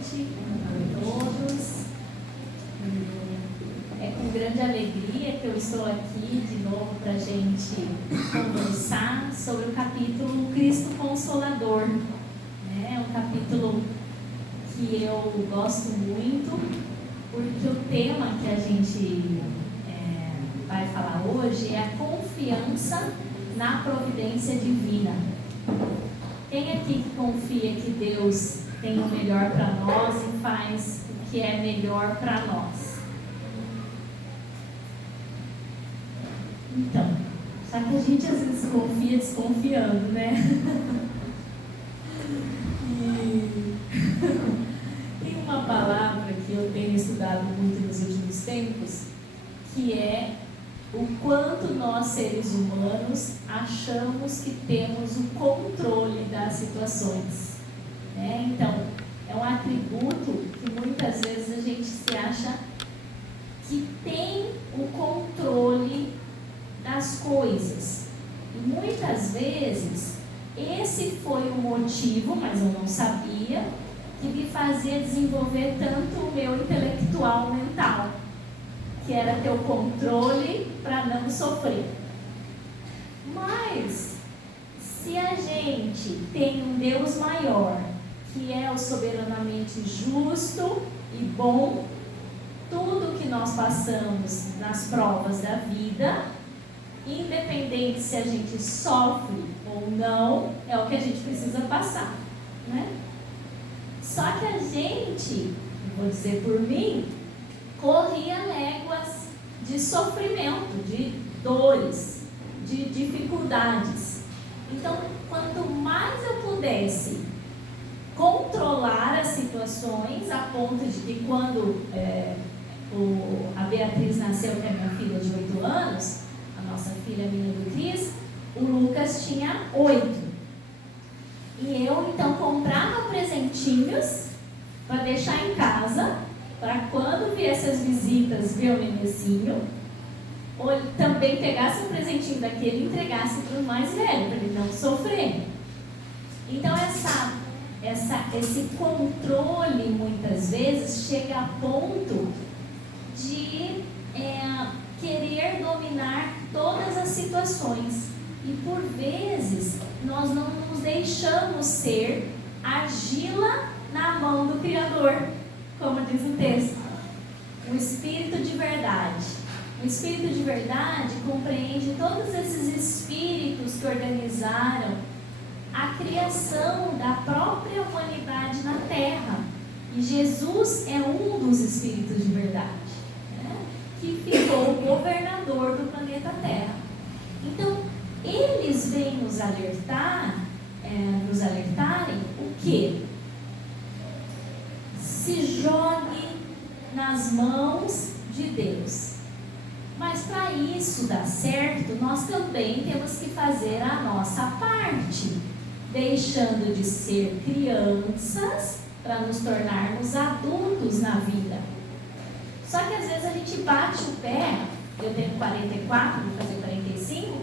noite a todos. É com grande alegria que eu estou aqui de novo para a gente conversar sobre o capítulo Cristo Consolador. É um capítulo que eu gosto muito, porque o tema que a gente vai falar hoje é a confiança na providência divina. Quem aqui que confia que Deus tem o melhor para nós e faz o que é melhor para nós? Então, só que a gente às vezes confia desconfiando, né? E tem uma palavra que eu tenho estudado muito nos últimos tempos, que é o quanto nós, seres humanos, achamos que temos o controle das situações. Então, é um atributo que muitas vezes a gente se acha que tem o controle das coisas. E muitas vezes, esse foi o motivo, mas eu não sabia, que me fazia desenvolver tanto o meu intelectual mental, que era ter o controle para não sofrer. Mas, se a gente tem um Deus maior, que é o soberanamente justo e bom, tudo que nós passamos nas provas da vida, independente se a gente sofre ou não, é o que a gente precisa passar, né? Só que a gente, vou dizer por mim, corria léguas de sofrimento, de dores, de dificuldades. Então, quanto mais eu pudesse controlar as situações, a ponto de que quando a Beatriz nasceu, que é minha filha de 8 anos, a nossa filha, a minha do Cris, o Lucas tinha 8. E eu, então, comprava presentinhos para deixar em casa, para quando viesse as visitas ver o nenenzinho, ou também pegasse um presentinho daquele e entregasse para o mais velho, para ele não sofrer. Então, esse controle, muitas vezes, chega a ponto de querer dominar todas as situações. E, por vezes, nós não nos deixamos ser argila na mão do Criador, como diz o texto. O Espírito de verdade. O Espírito de verdade compreende todos esses espíritos que organizaram a criação da própria humanidade na Terra. E Jesus é um dos espíritos de verdade, né? Que ficou governador do planeta Terra. Então, eles vêm nos alertarem o quê? Se jogue nas mãos de Deus. Mas para isso dar certo, nós também temos que fazer a nossa parte, deixando de ser crianças para nos tornarmos adultos na vida. Só que às vezes a gente bate o pé, eu tenho 44, vou fazer 45,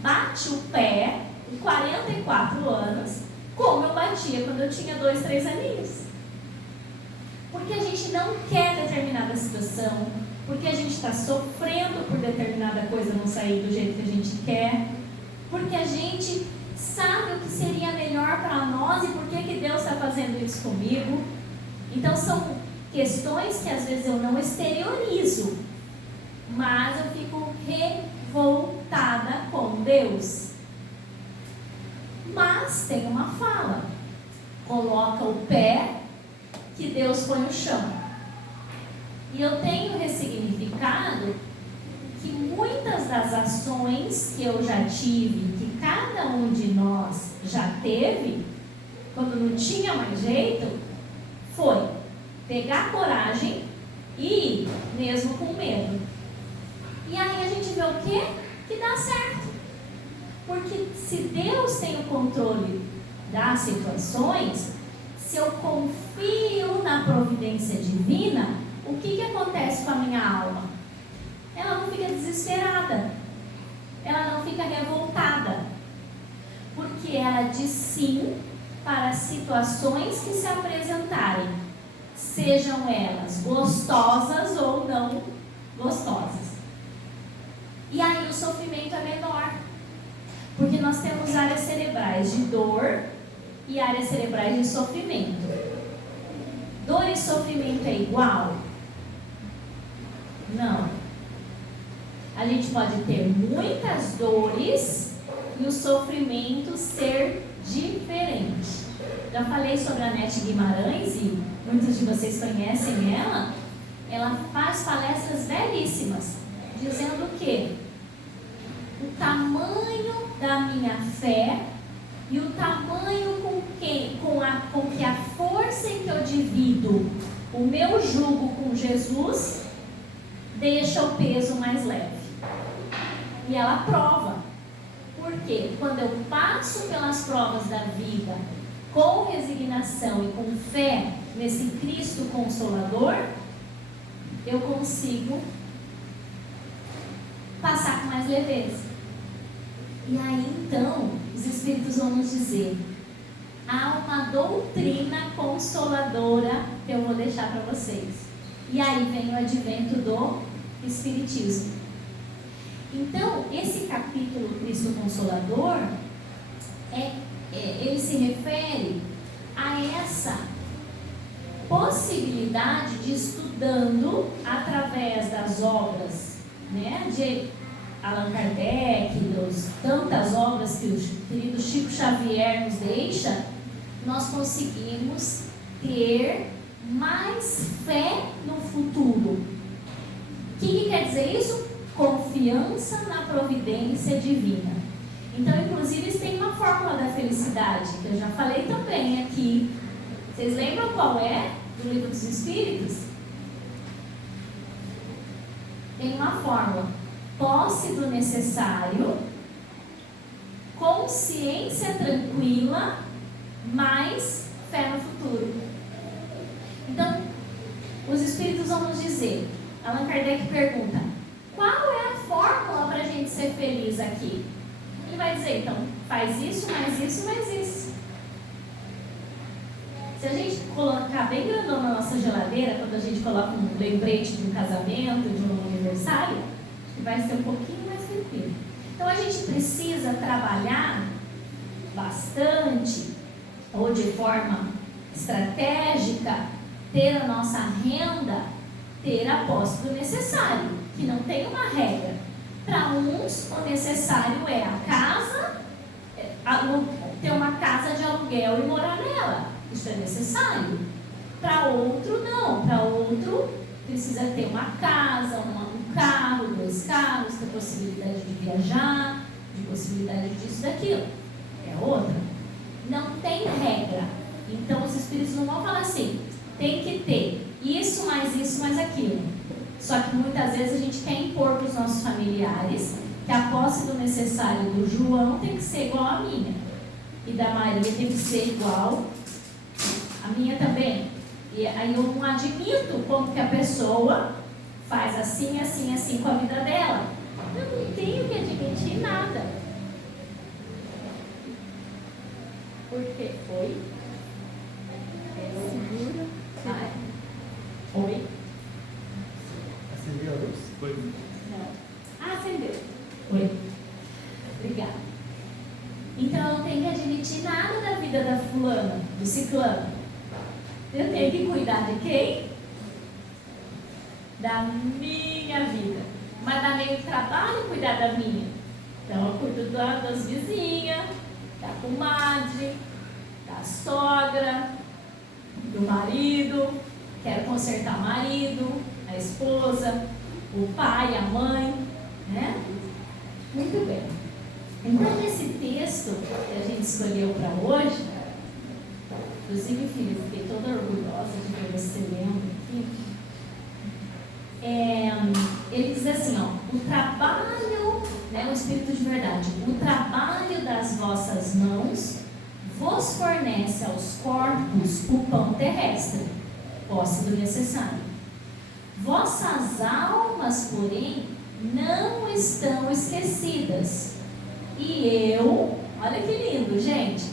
bate o pé com 44 anos, como eu batia quando eu tinha 2, 3 aninhos. Porque a gente não quer determinada situação, porque a gente está sofrendo por determinada coisa não sair do jeito que a gente quer, porque a gente sabe o que seria melhor para nós e por que Deus está fazendo isso comigo. Então são questões que às vezes eu não exteriorizo, mas eu fico revoltada com Deus. Mas tem uma fala: coloca o pé que Deus põe no chão. E eu tenho ressignificado que muitas das ações que eu já tive, que cada um de nós já teve, quando não tinha mais jeito, foi pegar coragem e ir mesmo com medo. E aí a gente vê o quê? Que dá certo. Porque se Deus tem o controle das situações, se eu confio na providência divina, o que acontece com a minha alma? Ela não fica desesperada, ela não fica revoltada, porque ela diz sim para situações que se apresentarem. sejam elas gostosas ou não gostosas. E aí o sofrimento é menor, porque nós temos áreas cerebrais de dor e áreas cerebrais de sofrimento. Dor e sofrimento é igual? Não. A gente pode ter muitas dores e o sofrimento ser diferente. Já falei sobre a Nete Guimarães e muitos de vocês conhecem ela. Ela faz palestras belíssimas, dizendo que o tamanho da minha fé e o tamanho com que a força em que eu divido o meu jugo com Jesus deixa o peso mais leve. E ela prova. Porque quando eu passo pelas provas da vida com resignação e com fé nesse Cristo Consolador, eu consigo passar com mais leveza. E aí então, os Espíritos vão nos dizer: há uma doutrina consoladora que eu vou deixar para vocês. E aí vem o advento do Espiritismo. Então, esse capítulo Cristo Consolador, ele se refere a essa possibilidade de estudando através das obras, né, de Allan Kardec, tantas obras que o querido Chico Xavier nos deixa, nós conseguimos ter mais fé no futuro. O que quer dizer isso? Confiança na providência divina. Então, inclusive, tem uma fórmula da felicidade, que eu já falei também aqui. Vocês lembram qual é? Do Livro dos Espíritos? Tem uma fórmula: posse do necessário, consciência tranquila, mais fé no futuro. Então, os Espíritos vão nos dizer, Allan Kardec pergunta: qual é a fórmula para a gente ser feliz aqui? Ele vai dizer, então, faz isso, mais isso, mais isso. Se a gente colocar bem grandão na nossa geladeira, quando a gente coloca um lembrete de um casamento, de um aniversário, vai ser um pouquinho mais tranquilo. Então, a gente precisa trabalhar bastante, ou de forma estratégica, ter a nossa renda, ter a posse do necessário, que não tem uma regra. Para uns, o necessário é a casa, ter uma casa de aluguel e morar nela. Isso é necessário. Para outro, não. Para outro, precisa ter uma casa, um carro, 2 carros, ter possibilidade de viajar, de possibilidade disso, daquilo. É outra. Não tem regra. Então, os Espíritos não vão falar assim, tem que ter isso, mais aquilo. Só que muitas vezes a gente quer impor para os nossos familiares que a posse do necessário do João tem que ser igual à minha. E da Maria tem que ser igual à minha também. E aí eu não admito como que a pessoa faz assim, assim, assim com a vida dela. Eu não tenho que admitir nada. Porque foi? Segura. Vai. Oi? Acendeu a luz? Foi. Não. Ah, acendeu. Oi. Obrigada. Então eu não tenho que admitir nada da vida da fulana, do ciclano. Eu tenho que cuidar de quem? Da minha vida. Mas dá meio trabalho cuidar da minha. Então eu cuido das vizinhas, da comadre, da sogra, do marido, quero consertar o marido, a esposa, o pai, a mãe, né? Muito bem. Então, nesse texto que a gente escolheu para hoje, inclusive, filho, fiquei toda orgulhosa de ver você lendo aqui. Ele diz assim, ó, o trabalho, né, o Espírito de Verdade, o trabalho das vossas mãos vos fornece aos corpos o pão terrestre, posse do necessário. Vossas almas, porém, não estão esquecidas. E eu, olha que lindo, gente,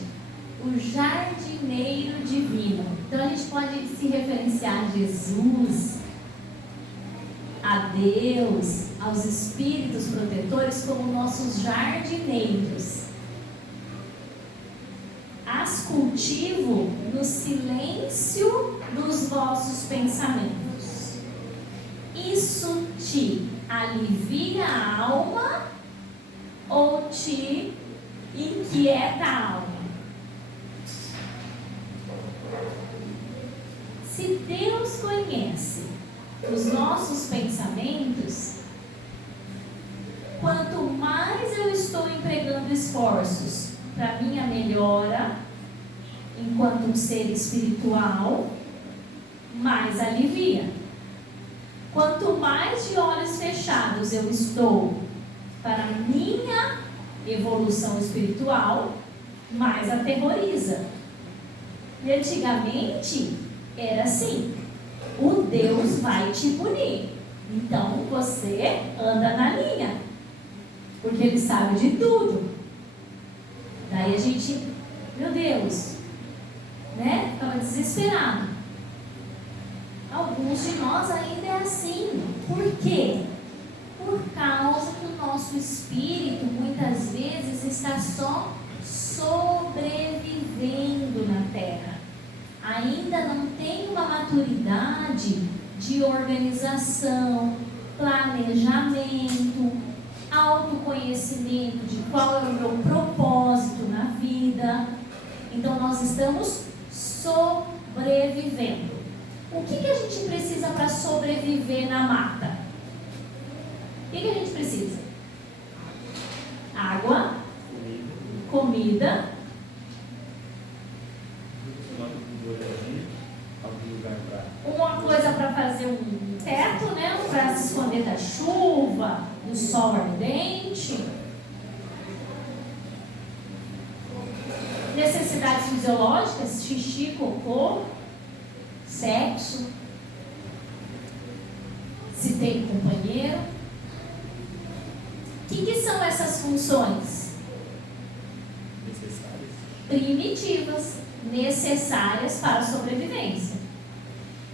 o jardineiro divino. Então a gente pode de se referenciar a Jesus, a Deus, aos espíritos protetores como nossos jardineiros. As cultivo no silêncio dos vossos pensamentos. Isso te alivia a alma ou te inquieta a alma? Se Deus conhece os nossos pensamentos, quanto mais eu estou empregando esforços para minha melhora enquanto um ser espiritual, mais alivia. Quanto mais de olhos fechados eu estou para a minha evolução espiritual, mais aterroriza. E antigamente era assim: o Deus vai te punir, então você anda na linha, porque Ele sabe de tudo. Daí a gente, meu Deus, né? Estava desesperado. Alguns de nós ainda é assim. Por quê? Por causa que o nosso espírito muitas vezes está só sobrevivendo na Terra. Ainda não tem uma maturidade de organização, planejamento, autoconhecimento de qual é o meu propósito na vida. Então nós estamos sobrevivendo. O que a gente precisa para sobreviver na mata? O que a gente precisa? Água, comida, uma coisa para fazer um teto, né? Para se esconder da chuva, do sol ardente. Necessidades fisiológicas, xixi, cocô, sexo, se tem companheiro. O que são essas funções? Primitivas, necessárias para a sobrevivência.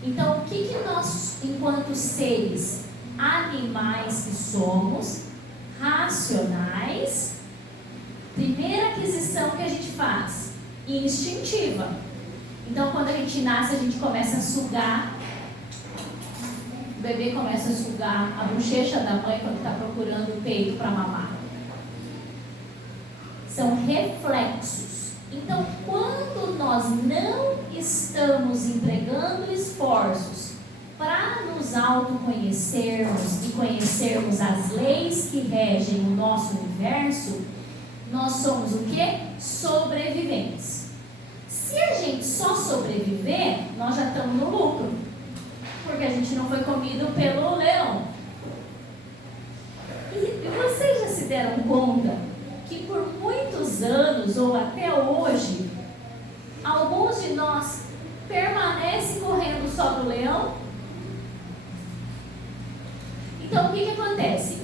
Então, o que nós, enquanto seres animais que somos, racionais, primeira aquisição que a gente faz, instintiva. Então, quando a gente nasce, a gente começa a sugar, o bebê começa a sugar a bochecha da mãe quando está procurando o peito para mamar. São reflexos. Então, quando nós não estamos empregando esforços para nos autoconhecermos e conhecermos as leis que regem o nosso universo, nós somos o quê? Sobreviventes. Se a gente só sobreviver, nós já estamos no lucro, porque a gente não foi comido pelo leão. E vocês já se deram conta que por muitos anos, ou até hoje, alguns de nós permanecem correndo só do leão? Então, o que acontece?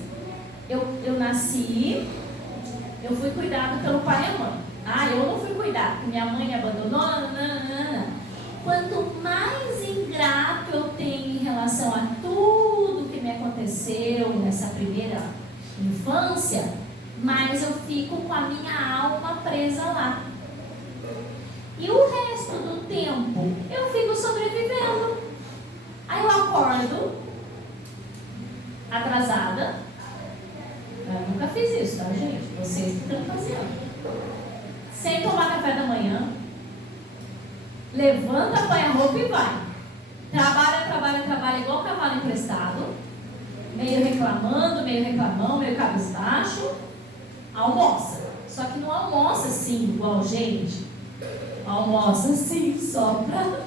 Eu nasci, eu fui cuidado pelo pai e a mãe. Eu não fui cuidado, porque minha mãe me abandonou. Quanto mais ingrato eu tenho em relação a tudo que me aconteceu nessa primeira infância, mais eu fico com a minha alma presa lá. E o resto do tempo eu fico sobrevivendo. Aí eu acordo atrasada. Eu nunca fiz isso, tá, gente? Vocês que estão fazendo. Sem tomar café da manhã. Levanta, põe a roupa e vai. Trabalha igual cavalo emprestado. Meio reclamando, meio reclamão, meio cabisbaixo. Almoça. Só que não almoça assim, igual gente. Almoça assim, só para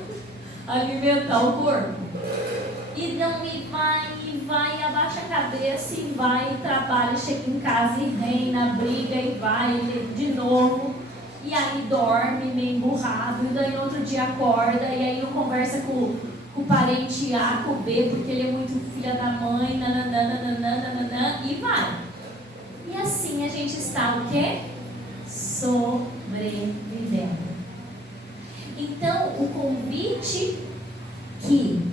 alimentar o corpo. E não vai, abaixa a cabeça e vai, trabalha, chega em casa e reina, briga e vai de novo. E aí dorme meio emburrado, e daí no outro dia acorda, e aí não conversa com o parente A, com o B, porque ele é muito filha da mãe, nananana, e vai. E assim a gente está o quê? Sobrevivendo. Então, o convite que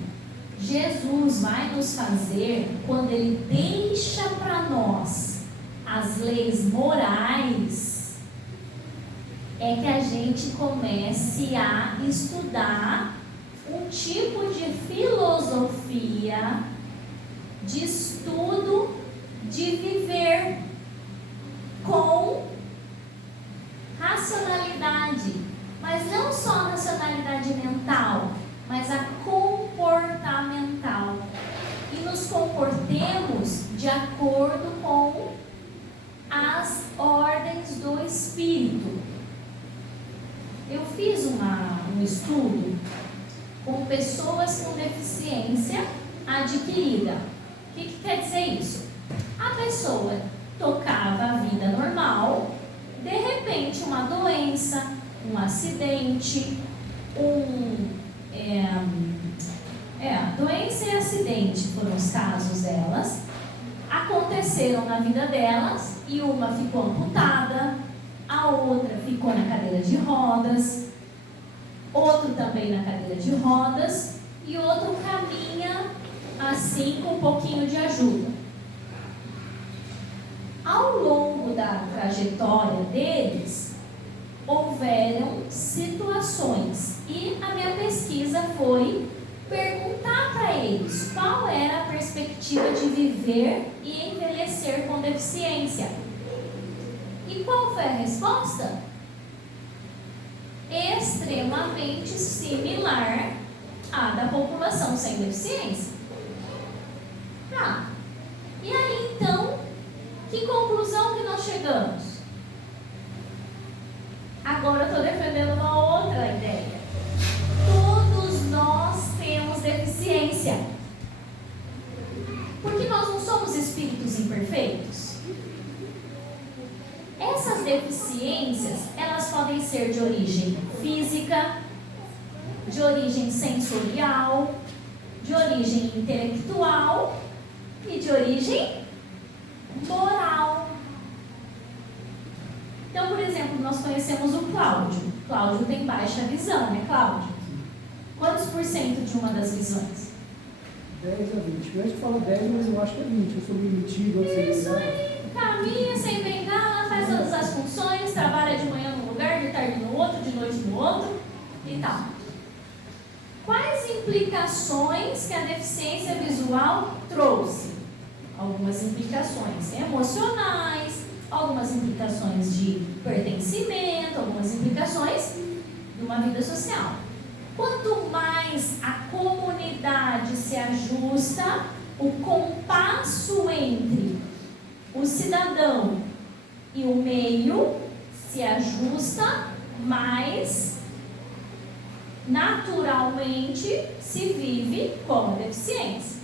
Jesus vai nos fazer quando Ele deixa para nós as leis morais, é que a gente comece a estudar um tipo de filosofia, de estudo, de viver com racionalidade, mas não só racionalidade mental, mas a comportamental. E nos comportemos de acordo com as ordens do Espírito. Eu fiz um estudo com pessoas com deficiência adquirida. O que quer dizer isso? A pessoa tocava a vida normal, de repente uma doença, um acidente, doença e acidente foram os casos delas, aconteceram na vida delas e uma ficou amputada, a outra ficou na cadeira de rodas, outro também na cadeira de rodas e outro caminha assim com um pouquinho de ajuda. Ao longo da trajetória deles, houveram situações e a minha pesquisa foi perguntar para eles qual era a perspectiva de viver e envelhecer com deficiência. E qual foi a resposta? Extremamente similar à da população sem deficiência. E aí então, que conclusão que nós chegamos? Agora eu estou defendendo uma outra ideia. Todos nós temos deficiência. Porque nós não somos espíritos imperfeitos. Essas deficiências, elas podem ser de origem física, de origem sensorial, de origem intelectual e de origem moral. Então, por exemplo, nós conhecemos o Cláudio. Cláudio tem baixa visão, né, Cláudio? Quantos por cento de uma das visões? 10 a 20. Eu acho que fala 10, mas eu acho que é 20. Eu sou meio metido. Isso aí. Caminha sem bengala, faz todas as funções, trabalha de manhã num lugar, de tarde no outro, de noite no outro e tal. Quais implicações que a deficiência visual trouxe? Algumas implicações emocionais, algumas implicações de pertencimento, algumas implicações de uma vida social. Quanto mais a comunidade se ajusta, o compasso entre o cidadão e o meio se ajusta, mais naturalmente se vive com a deficiência.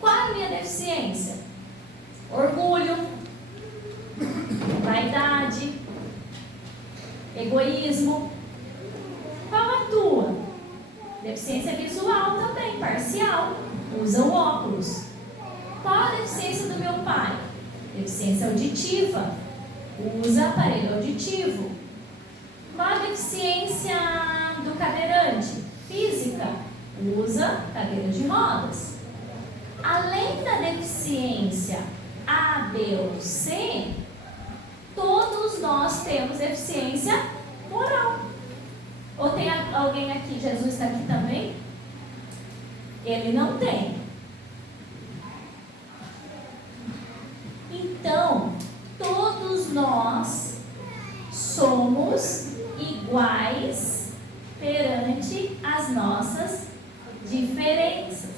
Qual é a minha deficiência? Orgulho, vaidade, egoísmo. Qual a tua? Deficiência visual também, parcial. Usa o óculos. Qual a deficiência do meu pai? Deficiência auditiva. Usa aparelho auditivo. Qual a deficiência do cadeirante? Física. Usa cadeira de rodas. Além da deficiência A, B ou C, todos nós temos deficiência moral. Ou tem alguém aqui, Jesus está aqui também? Ele não tem. Então, todos nós somos iguais perante as nossas diferenças.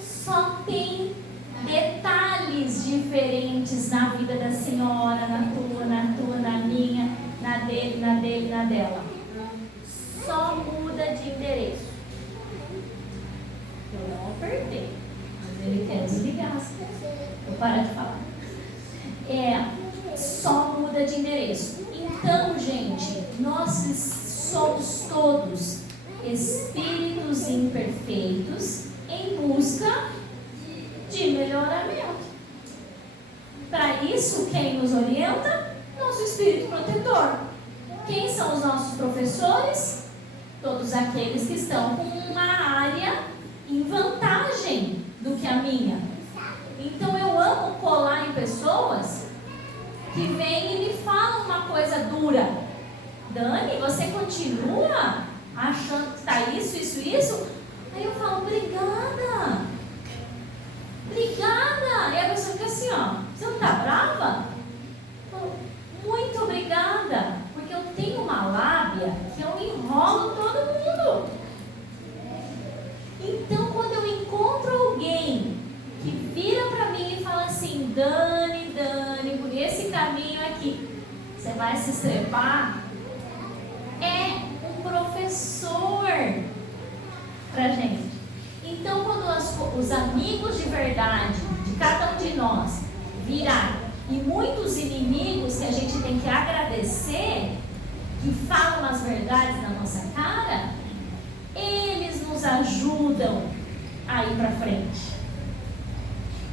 Só tem detalhes diferentes na vida da senhora, na tua, na minha, na dele, na dela. Só muda de endereço. Eu não apertei, mas ele quer desligar. Vou parar de falar. Só muda de endereço. Então, gente, nós somos todos espíritos imperfeitos em busca de melhoramento. Para isso, quem nos orienta? Nosso espírito protetor. Quem são os nossos professores? Todos aqueles que estão com uma área em vantagem do que a minha. Então eu amo colar em pessoas que vêm e me falam uma coisa dura. Dani, você continua achando que está isso? Aí eu falo, obrigada. Obrigada. E a pessoa fica assim, ó, você não está brava? Eu falo, muito obrigada. Porque eu tenho uma lábia que eu enrolo todo mundo. Então quando eu encontro alguém que vira para mim e fala assim, Dani, por esse caminho aqui, você vai se estrepar, é um professor pra gente. Então quando os amigos de verdade de cada um de nós virar e muitos inimigos que a gente tem que agradecer, que falam as verdades na nossa cara, eles nos ajudam a ir pra frente.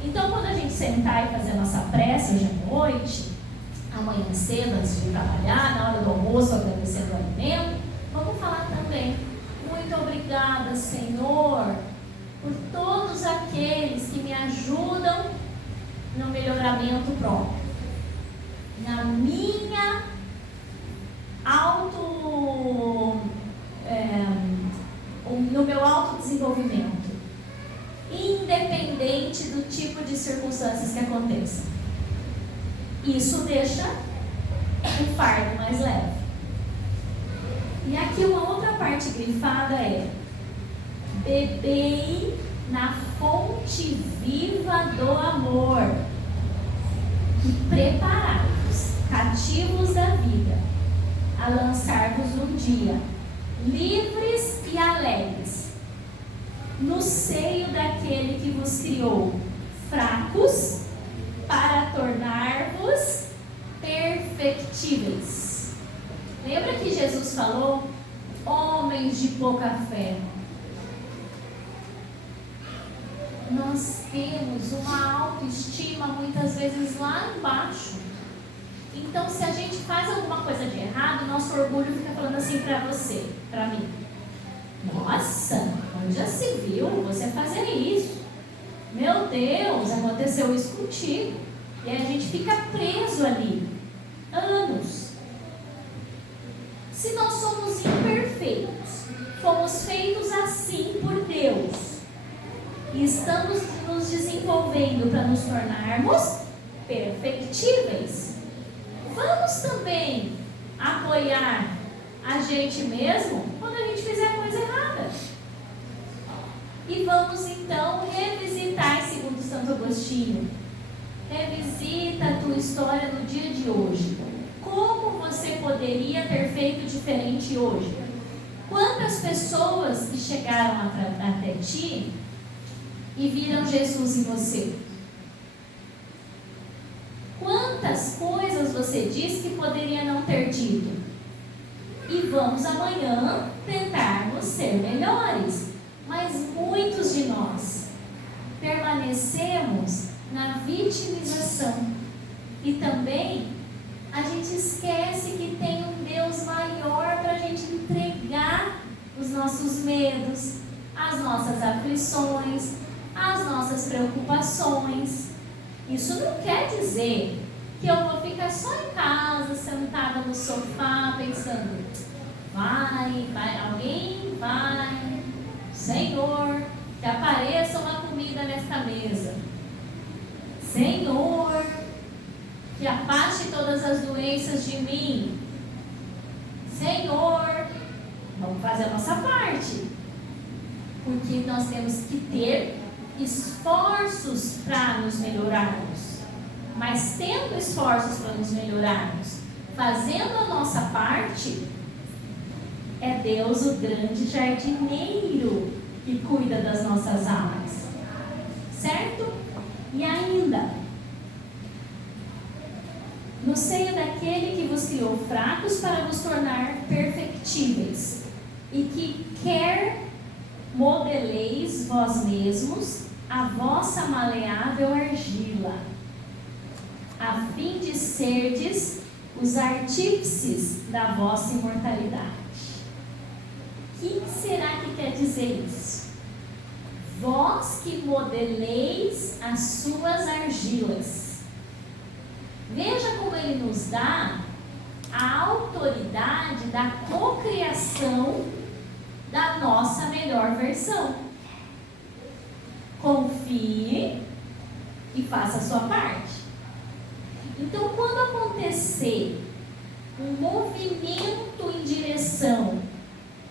Então quando a gente sentar e fazer a nossa prece hoje à noite, amanhã cedo, antes de trabalhar, na hora do almoço, agradecendo o alimento, vamos falar também, muito obrigada, Senhor, por todos aqueles que me ajudam no melhoramento próprio, na minha no meu autodesenvolvimento, independente do tipo de circunstâncias que aconteçam. Isso deixa o fardo mais leve. E aqui uma outra parte grifada é: bebei na fonte viva do amor e preparai-vos, cativos da vida, a lançar-vos um dia, livres e alegres, no seio daquele que vos criou, fracos, para tornar-vos perfectíveis. Lembra que Jesus falou? Homens de pouca fé. Nós temos uma autoestima muitas vezes lá embaixo. Então, se a gente faz alguma coisa de errado, nosso orgulho fica falando assim para você, para mim: nossa, onde já se viu você fazer isso? Meu Deus, aconteceu isso contigo. E aí a gente fica preso ali anos. Se nós somos imperfeitos, fomos feitos assim por Deus e estamos nos desenvolvendo para nos tornarmos perfectíveis, vamos também apoiar a gente mesmo quando a gente fizer coisa errada. E vamos então revisitar, segundo Santo Agostinho, revisita a tua história do dia de hoje. Como você poderia ter feito diferente hoje? Quantas pessoas que chegaram até ti e viram Jesus em você? Quantas coisas você disse que poderia não ter dito? E vamos amanhã tentarmos ser melhores. Mas muitos de nós permanecemos na vitimização. E também a gente esquece que tem um Deus maior para a gente entregar os nossos medos, as nossas aflições, as nossas preocupações. Isso não quer dizer que eu vou ficar só em casa, sentada no sofá, pensando: alguém vai, Senhor, que apareça uma comida nesta mesa. Senhor, que afaste todas as doenças de mim. Senhor, vamos fazer a nossa parte. Porque nós temos que ter esforços para nos melhorarmos. Mas tendo esforços para nos melhorarmos, fazendo a nossa parte, é Deus o grande jardineiro que cuida das nossas almas. Certo? E ainda, no seio daquele que vos criou fracos para vos tornar perfectíveis, e que quer modeleis vós mesmos a vossa maleável argila, a fim de serdes os artífices da vossa imortalidade. que será que quer dizer isso? Vós que modeleis as suas argilas. Veja como ele nos dá a autoridade da cocriação da nossa melhor versão. Confie e faça a sua parte. Então, quando acontecer um movimento em direção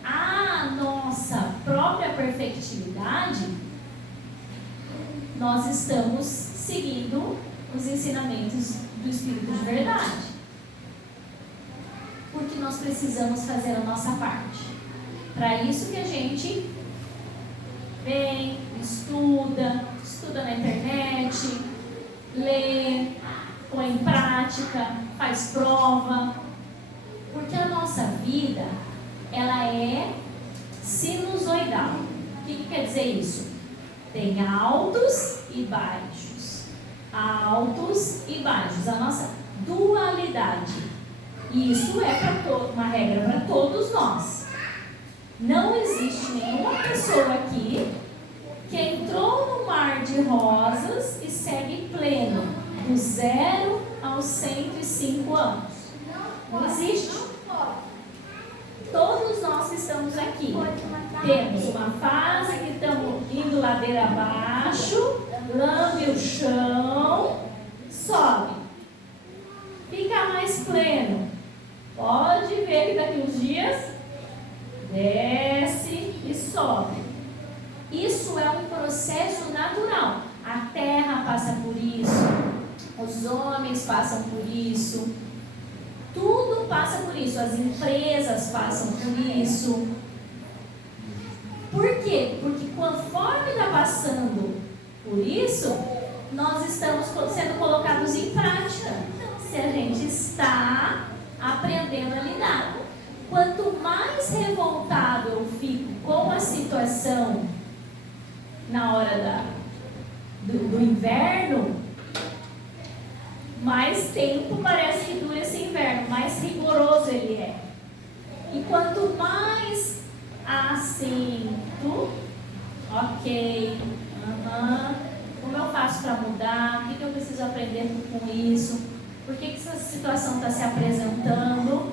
à nossa própria perfectividade, nós estamos seguindo os ensinamentos do Espírito de verdade. Porque nós precisamos fazer a nossa parte. Para isso que a gente vem, estuda na internet, lê, põe em prática, faz prova. Porque a nossa vida, ela é sinusoidal. O que quer dizer isso? Tem altos e baixos. Altos e baixos. A nossa dualidade. E isso é uma regra para todos nós. Não existe nenhuma pessoa aqui que entrou no mar de rosas e segue pleno, do 0 aos 105 anos. Não existe. Todos nós que estamos aqui temos uma fase que estamos indo ladeira abaixo, lambe o chão, sobe, fica mais pleno. Pode ver que daqui uns dias desce e sobe. Isso é um processo natural. A terra passa por isso, os homens passam por isso, tudo passa por isso, as empresas passam por isso. Por quê? Porque conforme está passando por isso, nós estamos sendo colocados em prática. Se a gente está aprendendo a lidar. Quanto mais revoltado eu fico com a situação na hora do inverno, mais tempo parece que dura esse inverno, mais rigoroso ele é. E quanto mais sinto, ok, como eu faço para mudar, o que eu preciso aprender com isso, por que essa situação está se apresentando,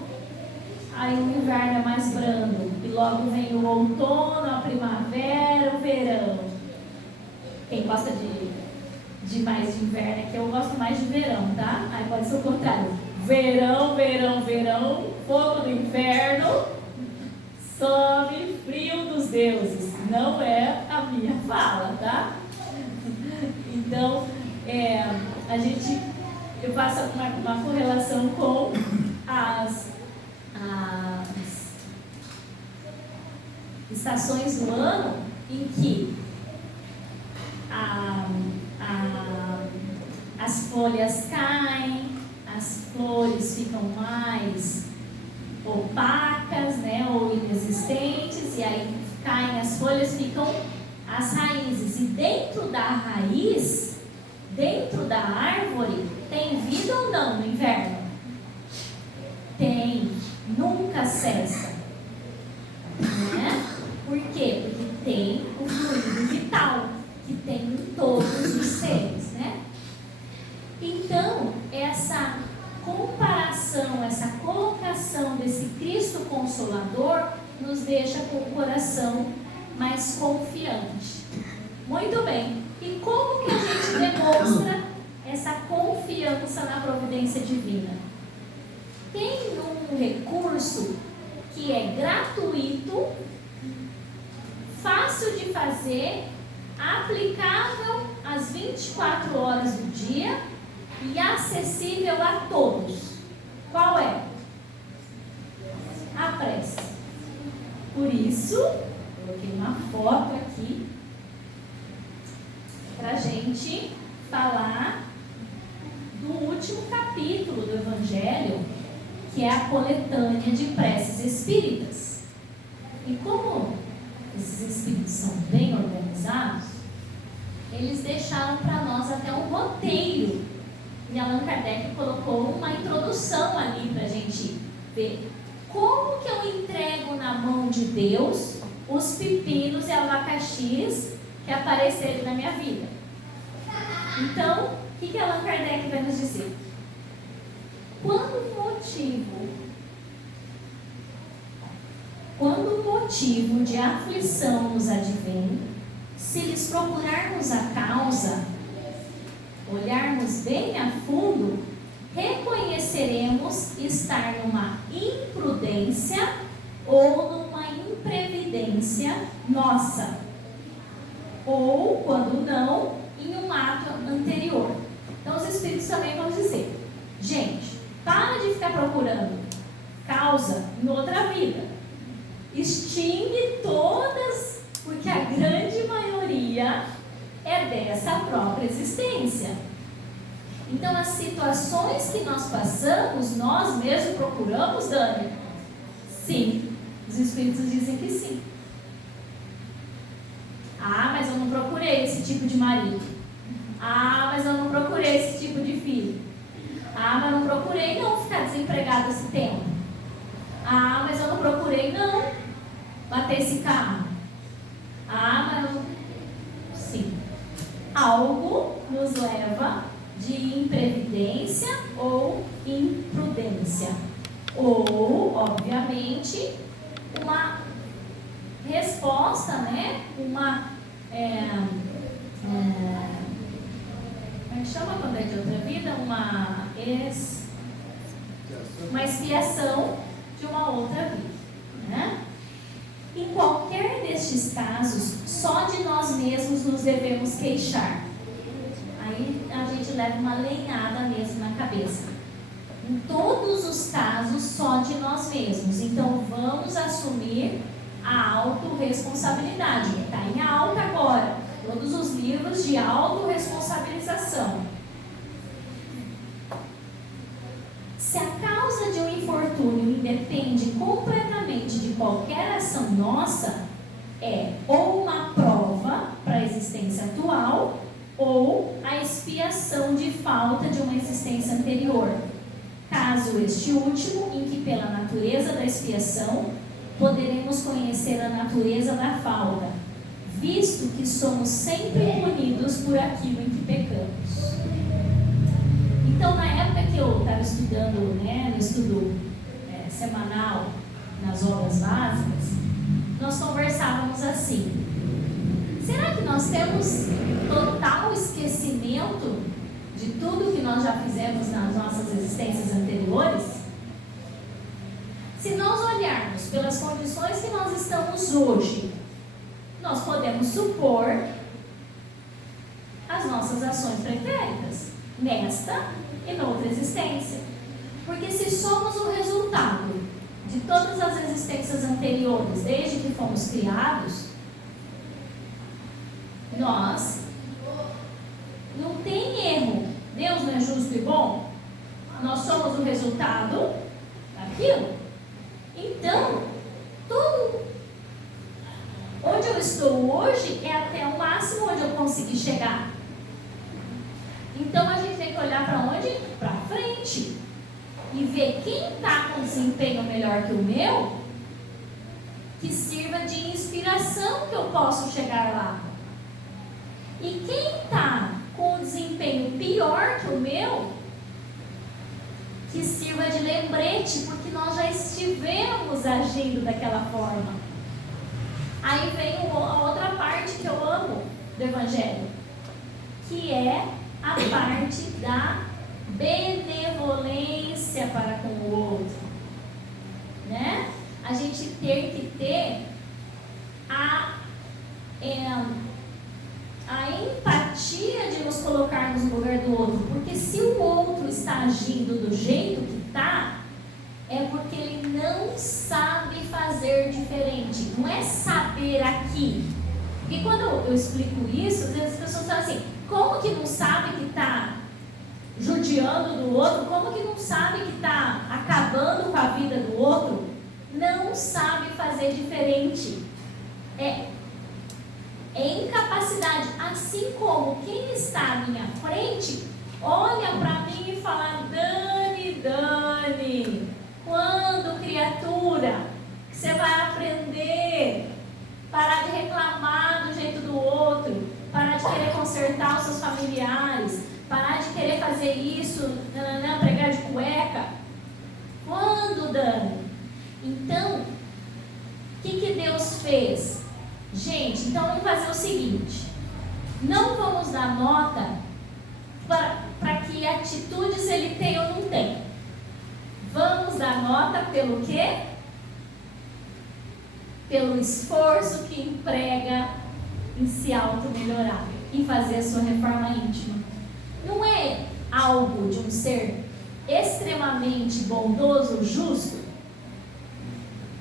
aí o inverno é mais brando, e logo vem o outono, a primavera, o verão. Quem gosta de mais de inverno aqui, eu gosto mais de verão, tá? Aí pode ser o contrário. Verão, verão, verão, fogo do inferno, sobe frio dos deuses. Não é a minha fala, tá? Então, eu faço uma correlação com as estações do ano em que as folhas caem, as flores ficam mais opacas, né, ou inexistentes, e aí caem as folhas, ficam as raízes. E dentro da raiz, dentro da árvore, tem vida ou não no inverno? Tem, nunca cessa. Né? Por quê? Porque tem o fluido vital que tem em todos os seres, né? Então, essa comparação, essa colocação desse Cristo Consolador nos deixa com o coração mais confiante. Muito bem. E como que a gente demonstra essa confiança na providência divina? Tem um recurso que é gratuito, fácil de fazer, aplicável às 24 horas do dia e acessível a todos. Qual é? A prece. Por isso, coloquei uma foto aqui para a gente falar do último capítulo do Evangelho, que é a coletânea de preces espíritas. E como esses espíritos são bem organizados, eles deixaram para nós até um roteiro. E Allan Kardec colocou uma introdução ali para a gente ver. Como que eu entrego na mão de Deus os pepinos e abacaxis que apareceram na minha vida? Então, o que Allan Kardec vai nos dizer? Quando o motivo de aflição nos advém, se lhes procurarmos a causa, olharmos bem a fundo, reconheceremos estar numa imprudência ou numa imprevidência nossa, ou, quando não, em um ato anterior. Então os Espíritos também vão dizer: gente, para de ficar procurando causa em outra vida, extingue todas, porque a grande maioria é dessa própria existência. Então as situações que nós passamos, nós mesmos procuramos, Dani? Sim, os Espíritos dizem que sim. Ah, mas eu não procurei esse tipo de marido. Ah, mas eu não procurei esse tipo de filho. Ah, mas eu não procurei não ficar desempregado esse tempo. Ah, mas eu não procurei não bater esse carro. Ah, mas eu não... Sim. Algo nos leva de imprevidência ou imprudência. Ou, obviamente, uma resposta, né? Como é que chama quando é de outra vida? Uma expiação de uma outra vida, né? Em qualquer destes casos, só de nós mesmos nos devemos queixar. Aí a gente leva uma lenhada mesmo na cabeça. Em todos os casos, só de nós mesmos. Então vamos assumir a autorresponsabilidade. Está em alta agora todos os livros de autorresponsabilização. Se a causa de um infortúnio independe completamente de qualquer ação nossa, é ou uma prova para a existência atual ou a expiação de falta de uma existência anterior. Caso este último, em que pela natureza da expiação poderemos conhecer a natureza da falta, visto que somos sempre punidos por aquilo em que pecamos. Então, na época que eu estava estudando, né, no estudo semanal nas obras básicas, nós conversávamos assim: será que nós temos total esquecimento de tudo que nós já fizemos nas nossas existências anteriores? Se nós olharmos pelas condições que nós estamos hoje, nós podemos supor as nossas ações pretéritas nesta e noutra existência. Porque se somos o resultado de todas as existências anteriores, desde que fomos criados, nós não tem erro. Deus não é justo e bom? Nós somos o resultado daquilo. Então, tudo onde eu estou hoje é até o máximo onde eu consegui chegar. Então a gente tem que olhar para onde? Para frente. E ver quem está com desempenho melhor que o meu, que sirva de inspiração que eu possa chegar lá. E quem está com um desempenho pior que o meu, que sirva de lembrete, porque nós já estivemos agindo daquela forma. Aí vem a outra parte que eu amo do Evangelho, que é a parte da benevolência para com o outro, né? A gente tem que ter a empatia de nos colocarmos no lugar do outro, porque se o outro está agindo do jeito que está, é porque ele não sabe fazer diferente. Não é saber aqui. Porque quando eu explico isso, às vezes as pessoas falam assim: como que não sabe que está judiando do outro? Como que não sabe que está acabando com a vida do outro? Não sabe fazer diferente. É incapacidade. Assim como quem está à minha frente olha para mim e fala: Dani, Quando, criatura, que você vai aprender? Parar de reclamar do jeito do outro, parar de querer consertar os seus familiares, parar de querer fazer isso, pregar de cueca. Quando, Dani? Então, o que Deus fez? Gente, então vamos fazer o seguinte: não vamos dar nota para que atitudes ele tem ou não tem. Vamos dar nota pelo quê? Pelo esforço que emprega em se auto-melhorar, em fazer a sua reforma íntima. Não é algo de um ser extremamente bondoso, justo,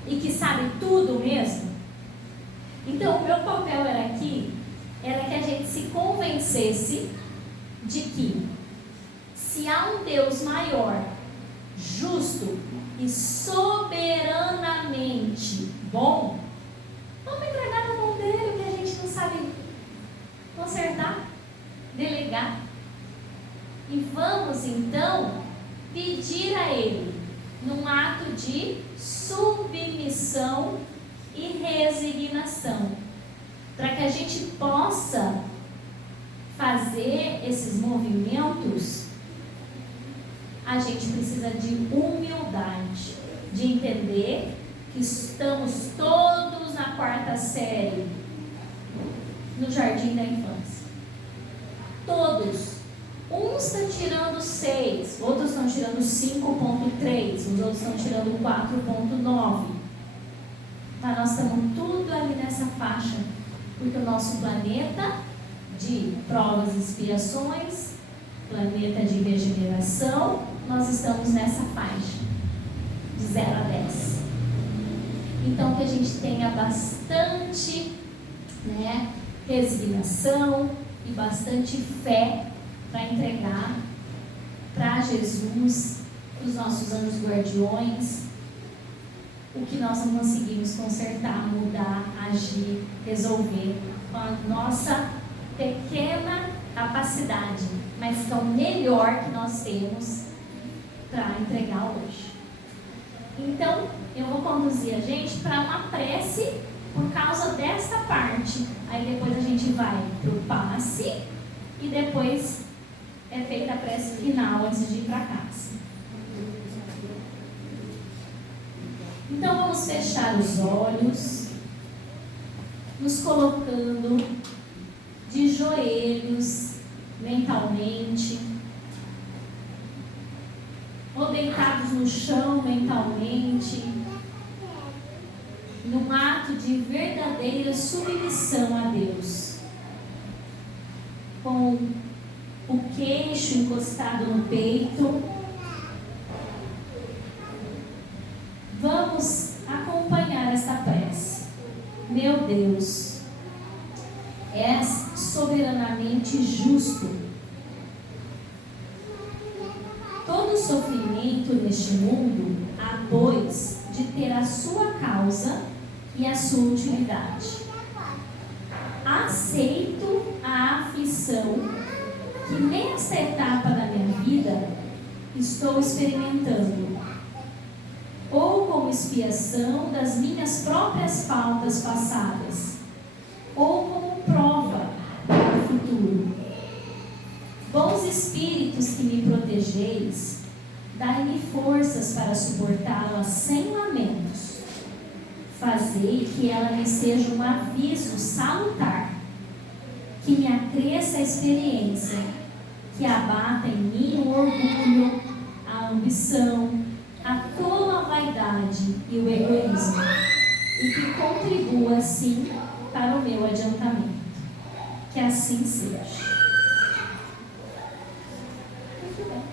e que sabe tudo mesmo? Então, o meu papel era que a gente se convencesse de que, se há um Deus maior, justo e soberanamente bom, vamos entregar na mão dele o que a gente não sabe consertar, delegar. E vamos então pedir a ele, num ato de submissão e resignação, para que a gente possa fazer esses movimentos. A gente precisa de humildade, de entender que estamos todos na 4ª série no jardim da infância. Todos. Uns estão tirando 6, outros estão tirando 5.3, os outros estão tirando 4.9. Mas nós estamos tudo ali nessa faixa, porque o nosso planeta de provas e expiações, planeta de regeneração, nós estamos nessa faixa, de 0 a 10. Então, que a gente tenha bastante resignação e bastante fé para entregar para Jesus, os nossos anjos guardiões, o que nós não conseguimos consertar, mudar, agir, resolver com a nossa pequena capacidade, mas que é o melhor que nós temos para entregar hoje. Então, eu vou conduzir a gente para uma prece por causa desta parte. Aí depois a gente vai para o passe e depois é feita a prece final antes de ir para casa. Então vamos fechar os olhos, nos colocando de joelhos mentalmente, ou deitados no chão mentalmente, num ato de verdadeira submissão a Deus, com o queixo encostado no peito. Vamos acompanhar esta prece. Meu Deus, és soberanamente justo. Todo sofrimento neste mundo há, pois, de ter a sua causa e a sua utilidade. Aceito a aflição que nesta etapa da minha vida estou experimentando, ou como expiação das minhas próprias faltas passadas, ou como prova para o futuro. Bons espíritos que me protegeis, dai-me forças para suportá-la sem lamentos. Fazei que ela me seja um aviso salutar, que me acresça a experiência, que abata em mim o orgulho, a ambição, a tola vaidade e o egoísmo, e que contribua assim para o meu adiantamento. Que assim seja. Muito bem.